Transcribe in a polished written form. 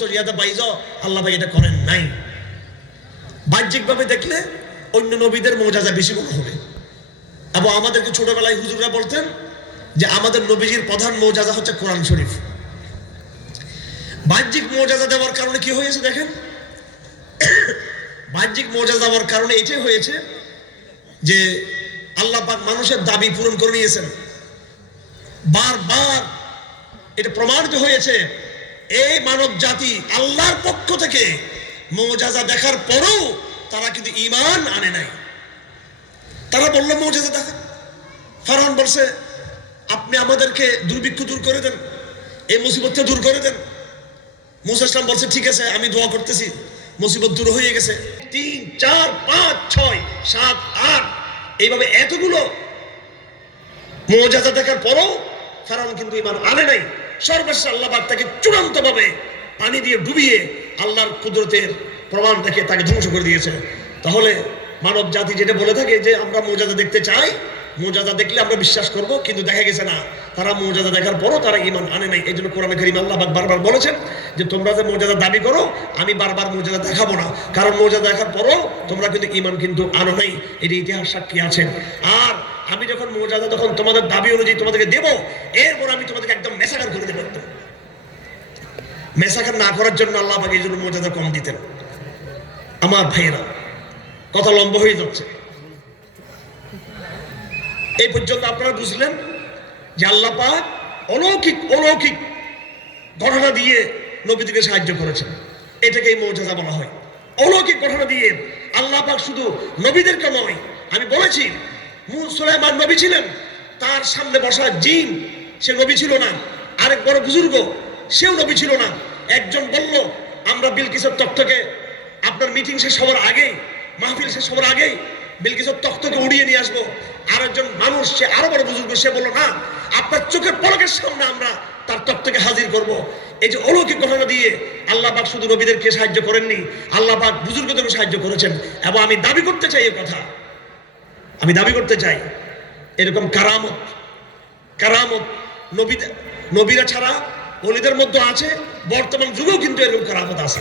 বলতো ইয়াদা বাইজ, আল্লাহ ভাই এটা করেন নাই। বাহ্যিকভাবে দেখলে অন্য নবীদের মুআজিজা বেশি মনে হবে। এবং আমাদেরকে ছোটবেলায় হুজুররা বলতেন যে আমাদের নবীজির প্রধান মুআজিজা হচ্ছে কোরআন শরীফ। বাহ্যিক মুআজিজা দেওয়ার কারণে কি হয়েছে দেখেন, বাহ্যিক মুআজিজা দেওয়ার কারণে এটাই হয়েছে যে আল্লাহ পাক মানুষের দাবি পূরণ করে নিয়েছেন। বারবার এটা প্রমাণিত হয়েছে এই মানব জাতি আল্লাহর পক্ষ থেকে মুআজিজা দেখার পরেও তারা কিন্তু ঈমান আনে নাই। তারা বলল মুআজিজা দেখা। ফেরাউন বলছে আপনি আমাদেরকে দুর্ভিক্ষ দূর করে দেন, এই মুসিবতটা দূর করে দেন। মুসা ইসলাম বলছে ঠিক আছে, আমি দোয়া করতেছি, মুসিবত দূর হয়ে গেছে। 3, 4, 5, 6, 7, 8 এইভাবে এতগুলো মুআজিজা দেখার পরেও ফেরাউন কিন্তু ঈমান আনে নাই। সর্বশেষে আল্লাহ পাক তাকে চূড়ান্তভাবে পানি দিয়ে ডুবিয়ে আল্লাহর কুদরতের প্রমাণ দেখে তাকে ধ্বংস করে দিয়েছে। তাহলে মানব জাতি যেটা বলে থাকে যে আমরা মুআজিজা দেখতে চাই, মুআজিজা দেখলে আমরা বিশ্বাস করব, কিন্তু দেখা গেছে না, তারা মুআজিজা দেখার পরও তারা ঈমান আনে নাই। এই জন্য কোরআনে কারীম আল্লাহ পাক বারবার বলেছেন যে তোমরা যে মুআজিজা দাবি করো আমি বারবার মুআজিজা দেখাবো না, কারণ মুআজিজা দেখার পরও তোমরা কিন্তু ঈমান কিন্তু আনো নাই। এর ইতিহাস সাক্ষী আছেন। আর আমি যখন মুআজিজা তখন তোমাদের দাবি অনুযায়ী তোমাদেরকে দেব, এরপর আমি তোমাদেরকে একদম মেসাকার করে দেব। একদম মেসাকার না করার জন্য আল্লাহ পাক এই জন্য মুআজিজা কম দিতেন। আমার ভাইয়েরা, কথা লম্বা হয়ে যাচ্ছে। এই পর্যন্ত আপনারা বুঝলেন যে আল্লাহ পাক অলৌকিক অলৌকিক ঘটনা দিয়ে নবীদেরকে সাহায্য করেছেন। এটাকেই মুআজিজা বলা হয়। অলৌকিক ঘটনা দিয়ে আল্লাহ পাক শুধু নবীদেরকে নয়, আমি বলেছি সুলাইমান নবী ছিলেন, তার সামনে বসা জিন সে নবী ছিল না। আরেক বড় বুজুর্গ সেও নবী ছিল না। একজন বলল আমরা বিলকিসের তখ্তকে আপনার মিটিং শেষ হওয়ার আগেই, মাহফিল শেষ হওয়ার আগেই বিলকিসের তখ্তকে উড়িয়ে নিয়ে আসবো। আরেকজন মানুষ সে আরো বড় বুজুর্গ সে বলল না, আপনার চোখের পলকের সামনে আমরা তার তখ্তকে হাজির করব। এই যে অলৌকিক ঘটনা দিয়ে আল্লাহ পাক শুধু নবীদেরকে সাহায্য করেননি, আল্লাহ পাক বুজুর্গদেরকে সাহায্য করেছেন। এবং আমি দাবি করতে চাই এই কথা, আমি দাবি করতে চাই এরকম কারামত কারামত নবীরা ছাড়া ওলিদের মধ্যে আছে, বর্তমান যুগেও কিন্তু এরকম কারামত আছে।